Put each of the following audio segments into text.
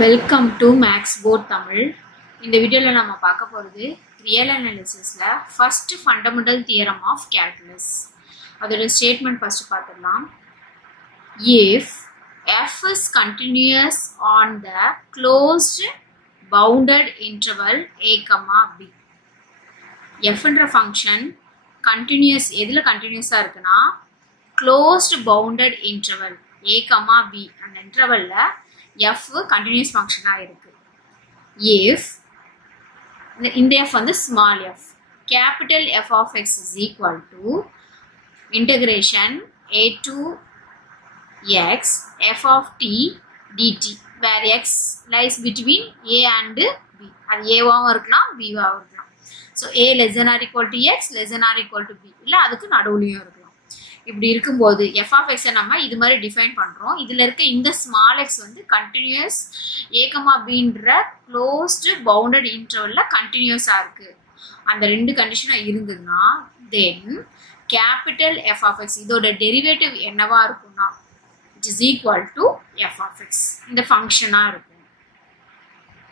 Welcome to maths board Tamil. இந்த வீடியோவில் நம்ம பார்க்க போகிறது ரியல் அனாலிசிஸில் first fundamental theorem of calculus. அதோட ஸ்டேட்மெண்ட் ஃபர்ஸ்ட் பார்த்துடலாம். If f is continuous on the closed bounded interval a comma b. fன்ற ஃபங்க்ஷன் கண்டினியூஸ் எதில் கண்டினியூஸாக இருக்குன்னா closed bounded interval a comma b அந்த இன்டர்வலில் f continuous function இருக்கு. If இந்த f வந்து small f, capital F of x is equal to integration a to x f of t dt, where x lies between a and b. அது a வாவும் இருக்கலாம் b வாவும் இருக்கலாம். So a less than or equal to x less than or equal to b, இல்ல அதுக்கு நடுவுலையும் இருக்கலாம். இப்படி இருக்கும்போது f of x நம்ம இது மாதிரி டிஃபைன் பண்றோம். இதுல இருக்க இந்த ஸ்மால் x வந்து கண்டினியூஸ் a, bன்ற க்ளோஸ்ட் பவுண்டட் இன்டர்வல்ல கண்டினியூஸா இருக்கு. அந்த ரெண்டு கண்டிஷனும் இருந்ததுன்னா then capital f of x இதோட டெரிவேட்டிவ் என்னவா இருக்கும்னா it is equal to f of x இந்த ஃபங்க்ஷனா இருக்கும்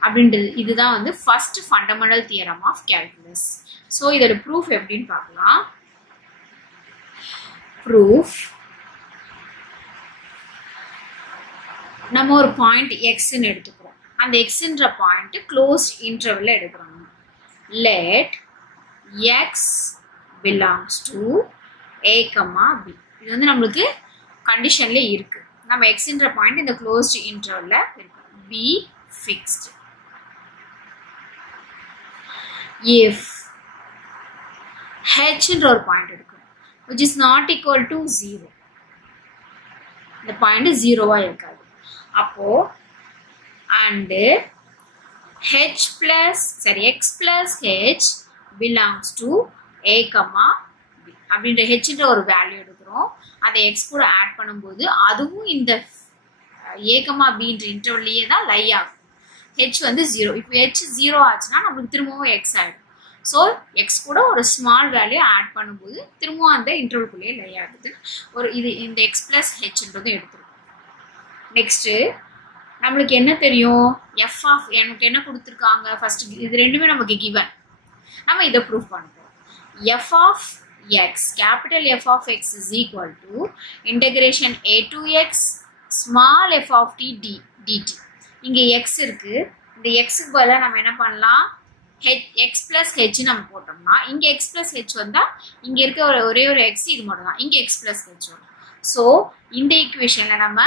அப்படின்றது. இதுதான் வந்து first fundamental theorem of calculus. So இதோட ப்ரூஃப் எப்படின்னு பார்க்கலாம். proof, நம்ம ஒரு பாயிண்ட் x ன்னு எடுத்துக்கிறோம். அந்த xன்ற பாயிண்ட் க்ளோஸ்ட் இன்டர்வல்ல எடுக்கிறோம். let x belongs to a, b. இது வந்து நம்மளுக்கு கண்டிஷன்ல இருக்கு. நம்ம xன்ற பாயிண்ட் இந்த க்ளோஸ்ட் இன்டர்வல்ல இருக்கு. be fixed. if hன்ற ஒரு பாயிண்ட் எடுக்கிறோம் which is not equal to 0. The point is 0 இருக்காது. அப்போ and x plus h belongs to a, b. அப்படின்ற hன்ற ஒரு வேல்யூ எடுக்கிறோம். அதை x கூட ஆட் பண்ணும்போது அதுவும் இந்த a, bன்ற இன்டர்வல்லையே தான் லை ஆகும். h வந்து 0. இப்போ h 0 ஆச்சுன்னா நம்மளுக்கு திரும்பவும் x ஆயிடும். ஸோ எக்ஸ் கூட ஒரு ஸ்மால் வேல்யூ ஆட் பண்ணும்போது திரும்பவும் அந்த இன்டர்வல்குள்ளேயே லை ஆகுது. ஒரு இது இந்த எக்ஸ் பிளஸ் ஹெச்ன்றதும் எடுத்துருக்கோம். நெக்ஸ்ட்டு நம்மளுக்கு என்ன தெரியும், எஃப் ஆஃப் எனக்கு என்ன கொடுத்துருக்காங்க ஃபர்ஸ்ட், இது ரெண்டுமே நமக்கு கிவன். நம்ம இதை ப்ரூஃப் பண்ணுறோம். F of x capital F of x is equal to integration a to x small f of t d t. இங்கே எக்ஸ் இருக்கு. இந்த எக்ஸுக்கு பதிலாக நம்ம என்ன பண்ணலாம், x plus h நம்ம போட்டோம்னா இங்க x plus h வந்தா இங்க இருக்க ஒரே ஒரு x இது மட்டும் தான், இங்க x plus h வரும். ஸோ இந்த ஈக்குவேஷன்ல நம்ம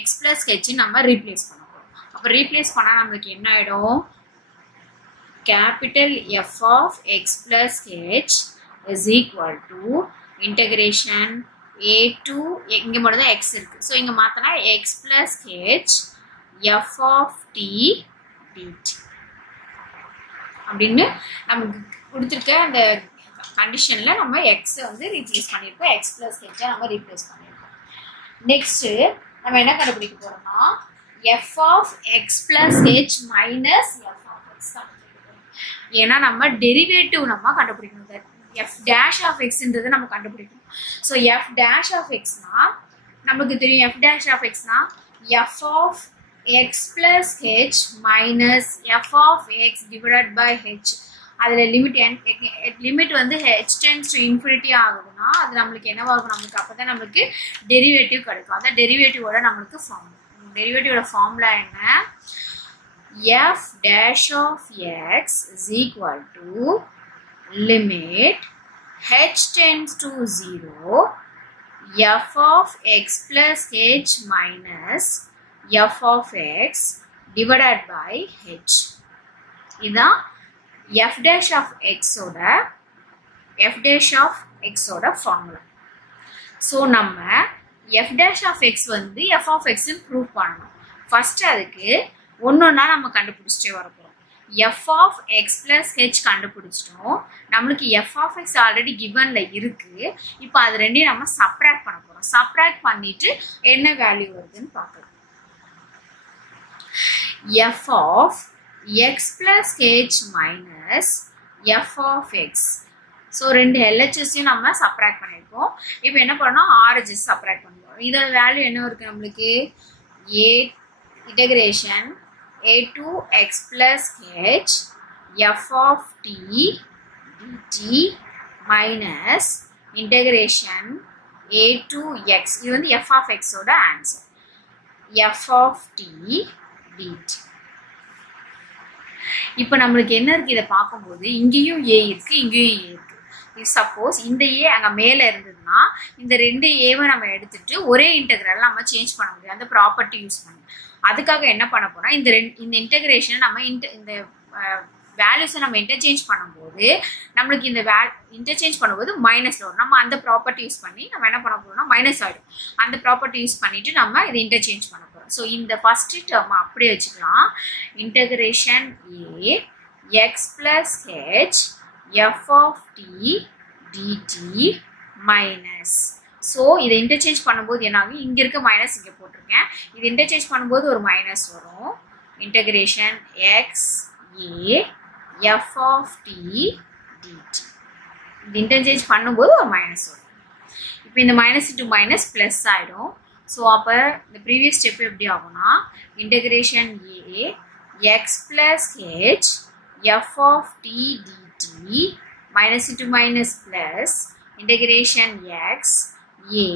x plus h நம்ம ரீப்ளேஸ் பண்ண போறோம். அப்போ ரீப்ளேஸ் பண்ணா நம்மளுக்கு என்ன ஆயிடும், capital f of x plus h is equal to integration a to இங்க மட்டும் தான் x இருக்கு. ஸோ இங்க மாத்தினா x plus h f of t dt அப்படின்னு நமக்கு கொடுத்துருக்க அந்த கண்டிஷன்ல நம்ம எக்ஸை வந்து ரீப்ளேஸ் பண்ணியிருக்கோம். எக்ஸ் பிளஸ் ஹெச்சை நம்ம ரீப்ளேஸ் பண்ணியிருக்கோம். நெக்ஸ்ட் நம்ம என்ன கண்டுபிடிக்க போறோம்னா f of x plus h minus f of x கண்டுபிடிக்கணும். ஏன்னா நம்ம டெரிவேட்டிவ் நம்ம கண்டுபிடிக்கணும். எஃப் டேஷ் ஆஃப் எக்ஸ்ன்றது நம்ம கண்டுபிடிக்கணும். ஸோ எஃப் டேஷ் ஆஃப் எக்ஸ்னா நமக்கு தெரியும், எஃப் டேஷ் ஆஃப் எக்ஸ்னா f of x plus h minus f of x divided by h. அதில் லிமிட் வந்து h tends to infinity ஆகுதுன்னா அது நம்மளுக்கு என்னவாகும், நம்மளுக்கு அப்போ தான் நம்மளுக்கு டெரிவேட்டிவ் கிடைக்கும். அதான் டெரிவேட்டிவோட நம்மளுக்கு ஃபார்முலா. டெரிவேட்டிவோட ஃபார்முலா என்ன, f dash of x is equal to limit h tends to 0 f of x plus h minus f of x divided by h. இதான் f dash of x ஓட ஃபார்முலா. ஸோ நம்ம f dash of x வந்து f of x ன்னு prove பண்ணணும். First அதுக்கு ஒன்னொன்னா நம்ம கண்டுபிடிச்சிட்டே வரப்போம். f of x plus h கண்டுபிடிச்சிட்டோம். நம்மளுக்கு f of x ஆல்ரெடி கிவன்ல இருக்கு. இப்போ அது ரெண்டையும் நம்ம சப்ராக்ட் பண்ண போறோம். சப்ராக்ட் பண்ணிட்டு என்ன வேல்யூ வருதுன்னு பார்க்கலாம். f of x plus h minus f of x. So ரெண்டு LHSயும் நம்ம சப்ராக்ட் பண்ணியிருக்கோம். இப்போ என்ன பண்ணோம், RHS சப்ராக்ட் பண்ணுவோம். இதோட வேல்யூ என்ன இருக்கு நம்மளுக்கு, a integration a2x plus h f of t dt minus integration a to x. இது வந்து f of x ஓட answer. f of t dt. இப்போ நம்மளுக்கு என்ன இருக்கு இதை பார்க்கும்போது இங்கேயும் a இருக்கு இங்கேயும் a இருக்கு. சப்போஸ் இந்த a அங்கே மேலே இருந்ததுன்னா இந்த ரெண்டு ஏவை நம்ம எடுத்துட்டு ஒரே இன்டெகிரல் நம்ம சேஞ்ச் பண்ண முடியும், அந்த ப்ராப்பர்ட்டி யூஸ் பண்ணி. அதுக்காக என்ன பண்ண போறோம், இந்த இன்டெகிரேஷனை நம்ம இந்த வேல்யூஸை நம்ம இன்டர்சேஞ்ச் பண்ணும்போது நம்மளுக்கு இந்த இன்டர்சேஞ்ச் பண்ணும்போது மைனஸ்ல வரும். நம்ம அந்த ப்ராப்பர்ட்டி யூஸ் பண்ணி நம்ம என்ன பண்ண போறோம்னா மைனஸ் ஆகிடும். அந்த ப்ராப்பர்ட்டி யூஸ் பண்ணிட்டு நம்ம இதை இன்டர்சேஞ்ச் பண்ண போறோம். ஸோ இந்த ஃபர்ஸ்ட் டேர்ம் அப்படியே வச்சுக்கலாம். Integration a x plus h f of t d t minus. So இதை இன்டர்சேஞ்ச் பண்ணும்போது என்ன ஆகும், இங்கே இருக்க மைனஸ் இங்கே போட்டிருக்கேன், இது இன்டர்சேஞ்ச் பண்ணும்போது ஒரு மைனஸ் வரும். Integration x a f of t dt. இது இன்டர்சேஞ்ச் பண்ணும்போது ஒரு மைனஸ் வரும். இப்போ இந்த மைனஸ் இன்டு மைனஸ் ப்ளஸ் ஆகிடும். ஸோ அப்போ இந்த ப்ரீவியஸ் ஸ்டெப் எப்படி ஆகும்னா integration a x plus h f of t d t minus into minus plus integration x a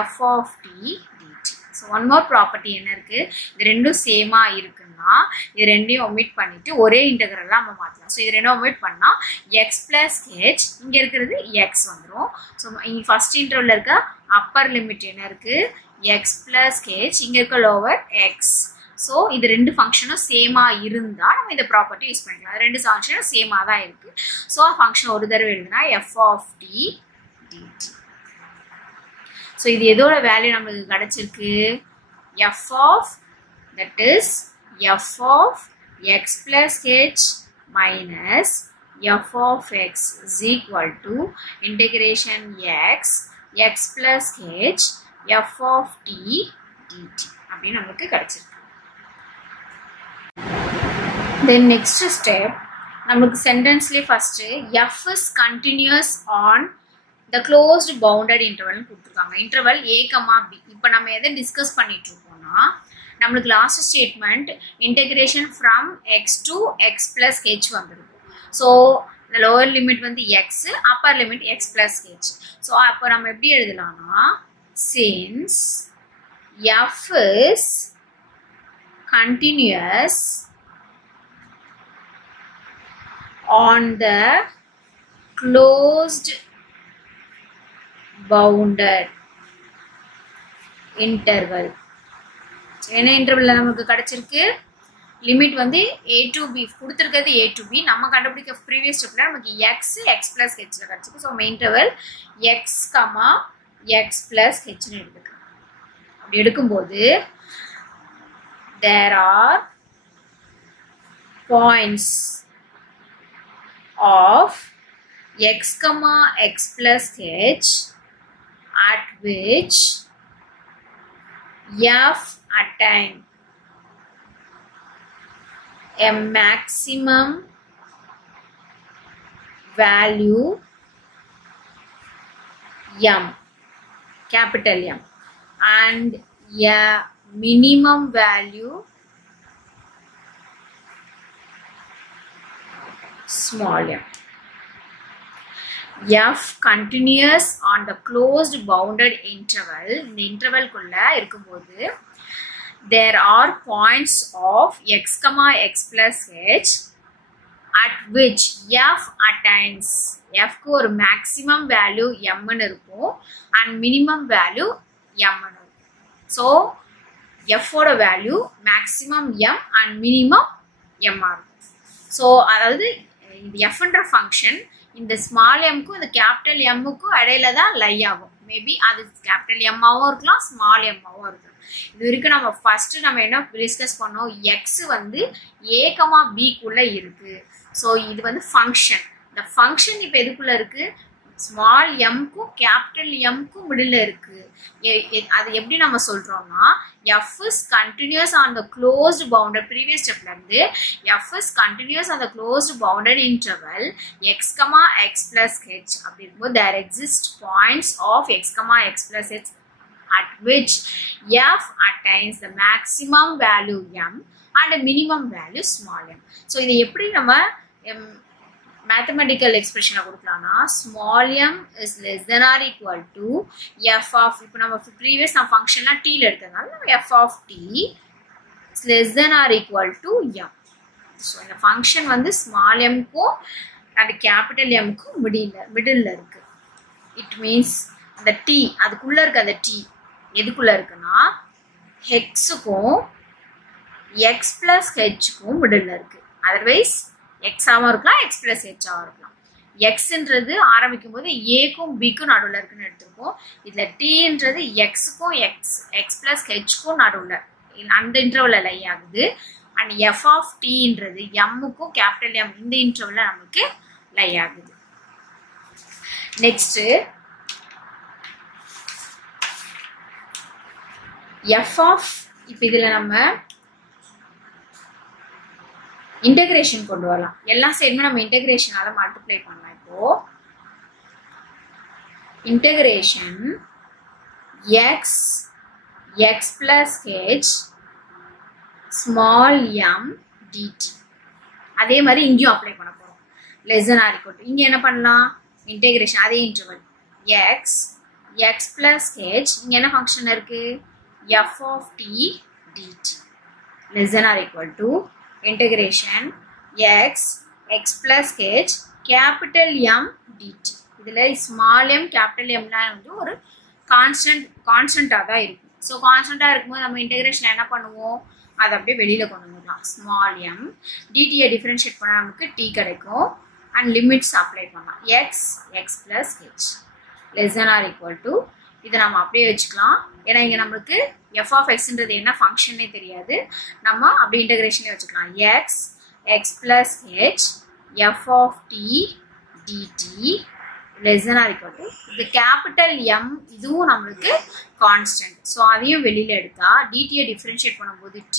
f of t d t. So one more property என்ன இருக்குது, இது ரெண்டும் சேமாக இருக்குன்னா இது ரெண்டையும் ஒமிட் பண்ணிவிட்டு ஒரே இன்டெகிரலாக நம்ம மாற்றலாம். ஸோ இது ரெண்டும் ஒமிட் பண்ணால் எக்ஸ் ப்ளஸ் ஹெச் இங்கே இருக்கிறது எக்ஸ் வந்துடும். ஸோ இங்கே ஃபஸ்ட் இன்டர்வலில் இருக்க அப்பர் லிமிட் என்ன இருக்குது, எக்ஸ் ப்ளஸ் ஹெச், இங்கே இருக்க லோவர் எக்ஸ். ஸோ இது ரெண்டு ஃபங்க்ஷனும் சேமாக இருந்தால் நம்ம இந்த ப்ராப்பர்ட்டி யூஸ் பண்ணிக்கலாம். அது ரெண்டு ஃபங்க்ஷனும் சேமாக தான் இருக்குது. ஸோ ஃபங்க்ஷன் ஒரு தடவை எழுதுனா f of t d t. So இது எதோட வேல்யூ நம்மளுக்கு கிடைச்சிருக்கு, f of that is f of x plus h minus f of x is equal to integration x plus h f of t dt அப்படின்னு நம்மளுக்கு கிடைச்சிருக்கு. Then next step நம்மளுக்கு சென்டென்ஸ்லேயே first f is continuous on the closed bounded interval கொடுத்துருக்காங்க. Interval a, b. இப்போ நம்ம எதை discuss பண்ணிட்டு இருக்கோம்னா நம்மளுக்கு last statement integration from x to x plus h வந்துருக்கும். ஸோ இந்த லோவர் லிமிட் வந்து x, upper limit x plus h. So அப்போ நம்ம எப்படி எழுதலாம்னா since f is continuous on the closed bounded interval. என்ன இன்டர்வல்ல நமக்கு கிடைச்சிருக்கு, லிமிட் வந்து a to b கொடுத்துருக்கிறது a to b. நம்ம கண்டுபிடிக்க ப்ரீவியஸ் ஸ்டெப்ல நமக்கு x x plus hல கிடைச்சிருக்கு. So interval x, x plus hன்னு எடுத்துக்கலாம். அப்படி எடுக்கும்போது there are points of x, x plus h at which f attain a maximum value m, capital M, and a minimum value small m. f continuous on the closed bounded interval. இந்த இன்டர்வல்குள்ள இருக்கும்போது there are points of x, x plus h at which f attains, f க்கு ஒரு maximum value m ன்னு இருக்கும் and minimum value m ன்னு இருக்கும். So f ஓட value maximum m and minimum m இருக்கும். So அதாவது இந்த f ன்ற ஃபங்க்ஷன் இந்த ஸ்மால் எம்க்கும் இந்த கேபிட்டல் எம்முக்கும் இடையில தான் லை ஆகும். மேபி அது கேபிட்டல் எம்மாவும் இருக்கலாம், ஸ்மால் எம்மாவும் இருக்கலாம். இது வரைக்கும் நம்ம ஃபர்ஸ்ட் நம்ம என்ன டிஸ்கஸ் பண்ணோம், எக்ஸ் வந்து a, b இருக்கு. ஸோ இது வந்து ஃபங்க்ஷன். இந்த ஃபங்க்ஷன் இப்போ எதுக்குள்ள இருக்கு, ஸ்மால் எம்க்கும் கேபிட்டல் எம்க்கும் மிடில் இருக்கு. அது எப்படி நம்ம சொல்றோம்னா f is continuous on the closed bounded, previous stepல இருந்து f is continuous on the closed bounded interval x, x plus h. அப்படி இருக்கும்போது there exist points of x, x plus h at which f attains the maximum value m and minimum value small m. So இதை எப்படி நம்ம mathematical expression கொடுக்கலாம்னா small m is less than or equal to f of, இப்போ நம்ம previous நம்ம ஃபங்க்ஷன்லாம் t ல எடுத்ததால நம்ம f of t is less than or equal to m. So இந்த ஃபங்க்ஷன் வந்து small m க்கும் and capital m க்கும் மிடில்ல இருக்கு. It means அந்த t அதுக்குள்ள இருக்க அந்த t எதுக்குள்ள இருக்குன்னா x க்கும் x plus h க்கும் மிடில்ல இருக்கு. அதர்வைஸ் x ஆவும் இருக்கலாம் x plus h ஆவும் இருக்கலாம். x ன்றது ஆரம்பிக்கும் போது a க்கும் b க்கும் நடுவுல இருக்குன்னு எடுத்துப்போம். இதுல t ன்றது x க்கும் x plus h க்கும் நடுவுல அந்த இன்டர்வல்ல லை ஆகுது. and f of t ன்றது m க்கும் கேபிட்டல் m இந்த இன்டர்வல்ல நமக்கு லை ஆகுது. நெக்ஸ்ட் f of, இப்போ இதுல நம்ம இன்டகிரேஷன் கொண்டு வரலாம். எல்லா சைடுமே நம்ம இன்டகிரேஷனால மல்டிப்ளை பண்ணலாம். இப்போ integration x plus h small m dt. அதே மாதிரி இங்கேயும் அப்ளை பண்ண போறோம். less than or equal to, இங்க என்ன பண்ணலாம், இன்டகிரேஷன் அதே இன்டர்வல் x plus h, இங்க என்ன ஃபங்க்ஷன் இருக்கு, f of t dt less than or equal to integration x plus h capital M dt. இதுல small m capital M லாம் வந்து ஒரு கான்ஸ்டன்ட்டா தான் இருக்கும். ஸோ கான்ஸ்டன்ட்டா இருக்கும்போது நம்ம இன்டகிரேஷன் என்ன பண்ணுவோம், அதை அப்படியே வெளியில கொண்டு வந்துடலாம். small m dt டிஃபரன்ஷியேட் பண்ணா நமக்கு t கிடைக்கும். அண்ட் லிமிட்ஸ் அப்ளை பண்ணலாம். x plus h less than or equal to, இதை நம்ம அப்படியே வச்சுக்கலாம். ஏன்னா இங்க நம்மளுக்கு f of xன்றது என்ன ஃபங்க்ஷனே தெரியாது. நம்ம அப்படியே இன்டகிரேஷனே வச்சுக்கலாம். x plus h f of t dt less than or equal to, இது கேபிட்டல் m இதுவும் நம்மளுக்கு கான்ஸ்டன்ட். ஸோ அதையும் வெளியில எடுத்தா dt டிஃபரன்ஷியேட் பண்ணும்போது t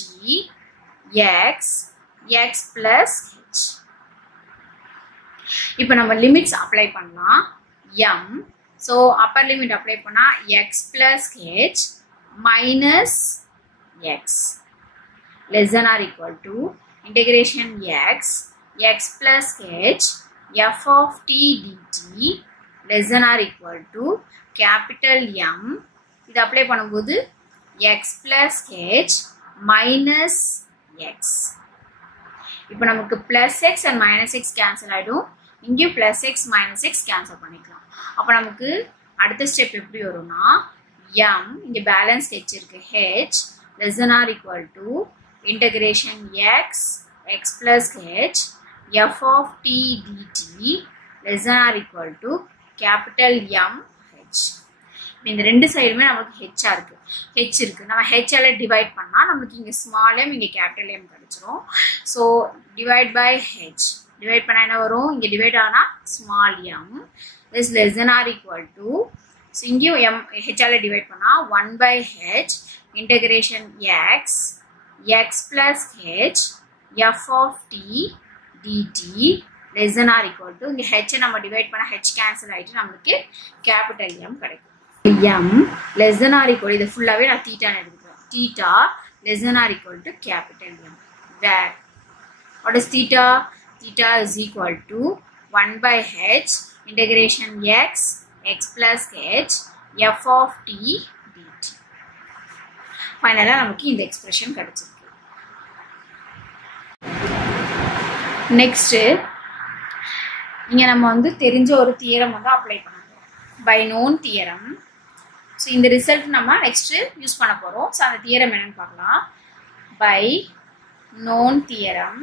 x plus h. இப்போ நம்ம லிமிட்ஸ் அப்ளை பண்ணலாம். m, so upper limit apply பண்ணா x plus h minus x less than or equal to integration x plus h f of t dt less than or equal to capital M. இது apply பண்ணும்போது x plus h minus x. இப்போ நமக்கு plus x and minus x cancel ஆயிடும். இங்கேயும் plus x minus x cancel பண்ணிக்கலாம். அப்போ நமக்கு அடுத்த ஸ்டெப் எப்படி வரும்னா, m இங்க பேலன்ஸ் h இருக்கு, h less than or equal to integration x plus h f of t dt less than or equal to capital M h. இந்த ரெண்டு சைடுமே நமக்கு h இருக்கு. நம்ம h ஆல டிவைட் பண்ணா நமக்கு இங்க small m இங்க கேபிட்டல் M கிடைச்சிரும். So divide by h, divide பண்ணா என்ன வரும், இங்க டிவைட் ஆனா small m is less than or equal to, so இங்கேயும் m h ஆல டிவைட் பண்ணா 1 by h integration x plus h f of t dt less than or equal to, இங்க h நம்ம டிவைட் பண்ணா h கேன்சல் ஆயிட்டு நமக்கு capital M கிடைக்கும். m less than or equal, இது ஃபுல்லாவே நான் தீட்டான்னு எடுத்துக்கிறேன். theta less than or equal to capital M, where what is theta? Theta is equal to 1 by h integration x plus h f of t dt. ஃபைனலா நமக்கு இந்த expression கிடைச்சிருக்கு. Next இங்க நம்ம வந்து தெரிஞ்ச ஒரு தியரம் வந்து அப்ளை பண்ண போறோம், பை நோன் தியரம். ஸோ இந்த ரிசல்ட் நம்ம நெக்ஸ்ட் யூஸ் பண்ண போறோம். ஸோ அந்த தியரம் என்னன்னு பார்க்கலாம். By known theorem,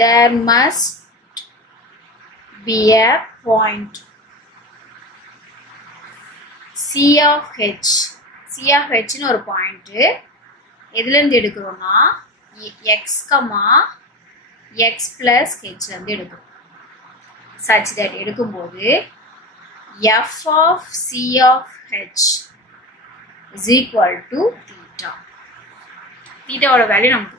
there must be a point C of h. C of h னு ஒரு பாயிண்ட் எதுல இருந்து எடுக்கிறோம்னா x, x plus h ல இருந்து எடுக்கிறோம். such that எடுக்கும்போது f of C of h is equal to theta. thetaவோட வேல்யூ நமக்கு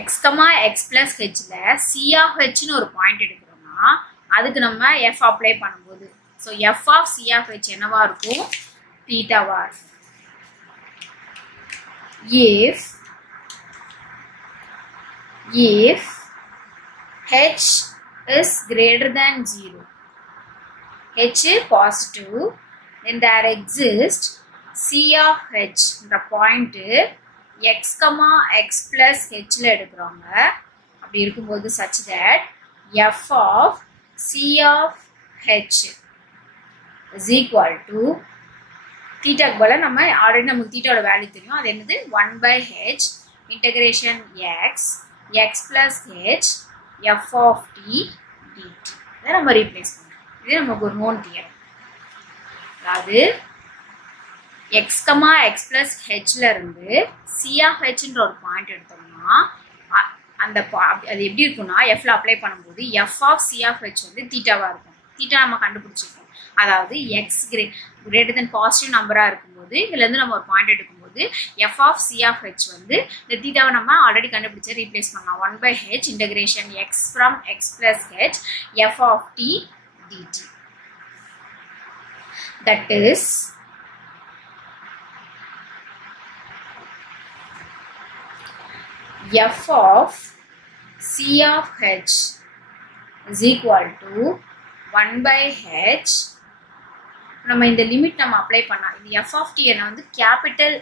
x plus h ல C of h னு ஒரு பாயிண்ட் எடுக்கிறோம்னா அதுக்கு நம்ம f அப்ளை பண்ணும்போது, so f of C of h என்னவா இருக்கும், தீட்டாவா இருக்கும். if h is greater than 0, h positive, then there exists c of h the point x, x plus h ல எடுக்கிறோங்க. அப்படி இருக்கும்போது such that f of c of h is equal to தீட்டாக்கு பதிலா நம்ம already நமக்கு தீட்டாவோட value தெரியும். அது என்னது 1 by h integration x plus h f of t dt. இதை நம்ம ரீப்ளேஸ் பண்ணுறோம். இது நமக்கு ஒரு நோன் தியரம். அதாவது x, x plus hல இருந்து c of hன்ற ஒரு பாயிண்ட் எடுத்தோம்னா அந்த அது எப்படி இருக்கும்னா fல அப்ளை பண்ணும்போது f of c of h வந்து தீட்டாவா இருக்கும். தீட்டா நம்ம கண்டுபிடிச்சிருக்கோம். அதாவது x greater than பாசிட்டிவ் நம்பரா இருக்கும்போது இதுல இருந்து நம்ம ஒரு பாயிண்ட் எடுக்கும்போது f of c of h வந்து இந்த தீட்டாவை நம்ம ஆல்ரெடி கண்டுபிடிச்ச ரீப்ளேஸ் பண்ணலாம். 1 by h integration x from x plus h f of t dt. That is f of c of h is equal to 1 by h. நம்ம இந்த limit நம்ம apply பண்ணா இது f of t என்ன வந்து capital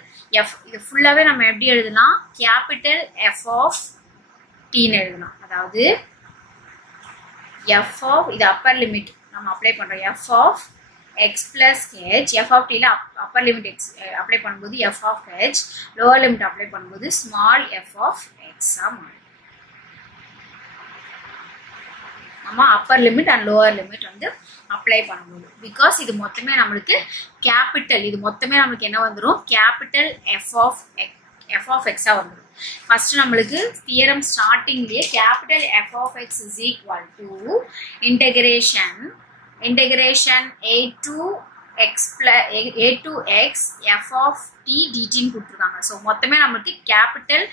f, இது ஃபுல்லாவே நம்ம எப்படி எழுதலாம், கேபிட்டல் f of t ன்னு எழுதலாம். அதாவது f of இது அப்பர் லிமிட் நம்ம அப்ளை பண்றோம். f of x plus h, f of t ல அப்பர் லிமிட் x அப்ளை பண்ணும்போது f of h, lower limit apply பண்ணும்போது ஸ்மால் f of x ஆ மாறும். நம்ம upper limit and lower limit வந்து apply பண்ணும்போது because இது மொத்தமே நம்மளுக்கு கேபிட்டல், இது மொத்தமே நம்மளுக்கு என்ன வந்துடும், கேபிட்டல் f of x ஆ வந்துடும். ஃபர்ஸ்ட் நம்மளுக்கு தியரம் ஸ்டார்டிங்லேயே capital f of x is equal to integration a to x f of t dt ன்னு கொடுத்துருக்காங்க. ஸோ மொத்தமே நம்மளுக்கு கேபிட்டல்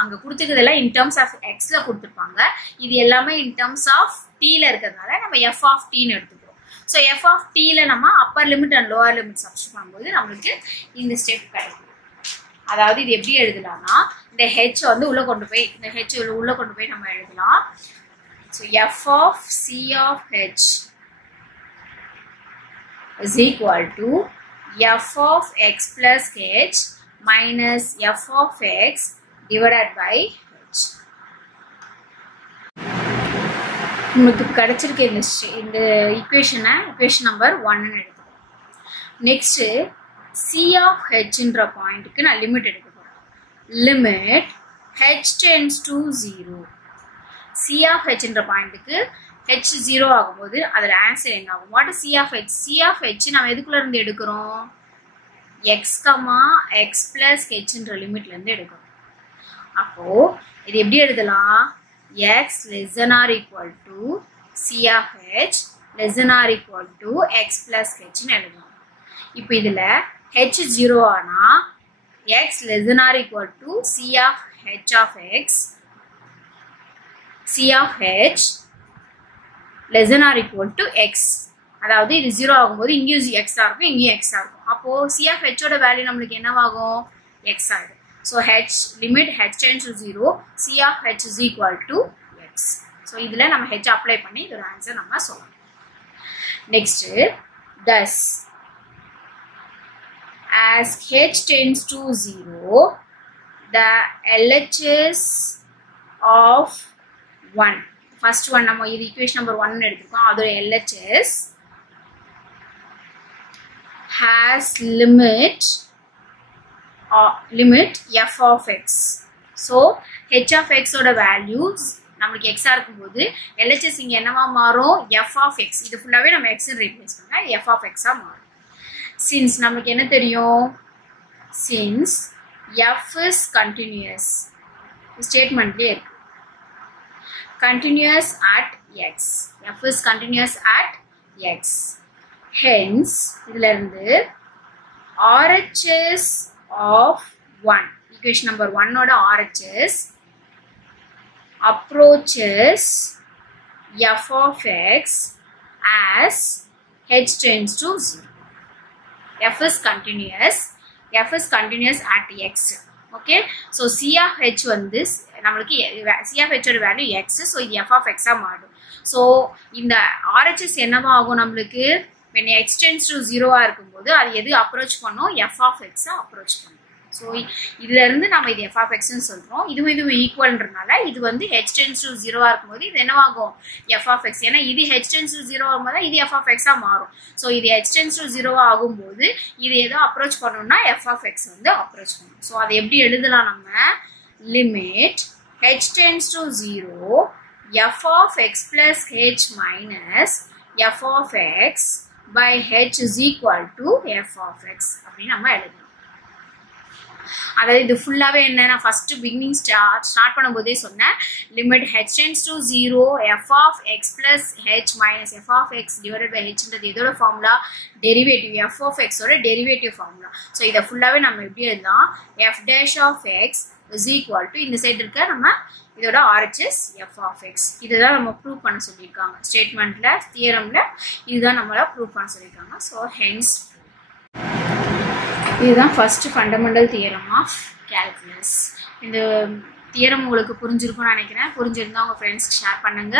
அங்கே கொடுத்துருக்கிறதெல்லாம் இன் டர்ம்ஸ் ஆஃப் எக்ஸ்ல கொடுத்துருப்பாங்க. இது எல்லாமே இன் டர்ம்ஸ் ஆஃப் டீல இருக்கிறதுனால நம்ம எஃப் ஆஃப் டீன்னு எடுத்துக்கிறோம். ஸோ எஃப் ஆஃப் டீல நம்ம upper limit and lower limit substitute பண்ணும்போது நம்மளுக்கு இந்த ஸ்டெப் கிடைக்கும். அதாவது இது எப்படி எழுதலாம்னா இந்த ஹெச் வந்து உள்ள கொண்டு போய் இந்த ஹெச் உள்ள கொண்டு போய் நம்ம எழுதலாம். So f of c of h is equal to f of x plus h minus f of x divided by h. உங்களுக்கு கிடைச்சிருக்க இந்த ஈக்குவேஷன் நம்பர் 1 ன்னு எடுத்துக்கோங்க. நெக்ஸ்ட் c of h ன்ற பாயிண்ட்க்கு நான் லிமிட் எடுக்க போறேன். Limit h tends to 0. c of h ன்ற பாயிண்ட்க்கு h 0 ஆகும்போது அதோட ஆன்சர் என்ன ஆகும்? What is c of h? c of h நம்ம எதுக்குள்ள இருந்து எடுக்கிறோம்? x, x plus h ன்ற லிமிட்ல இருந்து எடுக்கிறோம். அப்போ இது எப்படி எழுதலாம்? x less than or equal to c of h less than or equal to x plus h ன்னு எழுதலாம். இப்போ இதுல h 0 ஆனா x less than or equal to c of h less than or equal to x. அதாவது இது 0 ஆகும்போது இங்கேயும் x ஆ இருக்கும், இங்கேயும் x ஆ இருக்கும். அப்போ c of h ஓட வேல்யூ நம்மளுக்கு என்னவாகும்? x ஆகும். So h limit h tends to 0, c of h is equal to x. So இதில் நம்ம h அப்ளை பண்ணி இதோட ஆன்சர் நம்ம சொல்லலாம். Next thus as h tends to 0 the LHS of 1. First one நம்ம இது ஈக்குவேஷன் நம்பர் 1 எடுத்துக்கோம். அதோட LHS has limit f of x. So h of x ஓட வேல்யூஸ் நமக்கு x ஆ இருக்கும்போது LHS இங்க என்னவா மாறும்? f of x. இது ஃபுல்லாவே நம்ம x ன்னு ரீப்ளேஸ் பண்ணா f of x ஆ மாறும். since நமக்கு என்ன தெரியும்? since f is continuous ஸ்டேட்மெண்ட்லயே இருக்கு. continuous at x. f is continuous at x. hence இதுல இருந்து RHS of 1, equation number 1 ஓட RHS approaches f of x as h tends to 0. f is continuous at x. okay, so c of h வந்து நமக்கு c of h ஓட value x, so இது f of x ஆ மாறும். so இந்த RHS என்னவா ஆகும் நம்மளுக்கு when x tends to 0 ஆ இருக்கும்போது அது எது அப்ரோச் பண்ணும், f of x ஆ அப்ரோச் பண்ணும். so இதுல இருந்து நாம இது f of x ன்னு சொல்றோம். இதுவும் ஈக்குவல்ன்றனால இது வந்து h tends to 0 ஆ இருக்கும்போது இது என்னவாகும், f of x. ஏன்னா இது h tends to 0 ஆகும்போது இது f of x ஆ மாறும். so இது h tends to 0 ஆகும்போது இது எதோ அப்ரோச் பண்ணனும்னா f of x வந்து அப்ரோச் பண்ணும். so அதை எப்படி எழுதலாம் நம்ம, limit h tends to 0 f of x plus h minus f of x by h is equal to f of x அப்படி நம்ம எழுதலாம். அதாவது இது ஃபுல்லாவே என்ன, நான் ஃபர்ஸ்ட் பிகினிங் ஸ்டார்ட் பண்ணும்போதே சொன்னேன், limit h tends to 0 f of x plus h minus f of x divided by h ன்றது இதோட formula derivative, f of x ஓட டெரிவேட்டிவ் ஃபார்முலா. ஸோ இதை ஃபுல்லாவே நம்ம எப்படி எழுதலாம், f dash of x is equal to இந்த side இருக்க நம்ம இதோட RHS f of x. இதுதான் நம்ம ப்ரூவ் பண்ண சொல்லியிருக்காங்க ஸ்டேட்மெண்ட்ல, தியரம்ல இதுதான் நம்மள ப்ரூவ் பண்ண சொல்லியிருக்காங்க. ஸோ ஹென்ஸ் இதுதான் first fundamental theorem of calculus. இந்த தியரம் உங்களுக்கு புரிஞ்சிருக்கும்னு நினைக்கிறேன். புரிஞ்சிருந்தா உங்க ஃப்ரெண்ட்ஸ்க்கு ஷேர் பண்ணுங்க.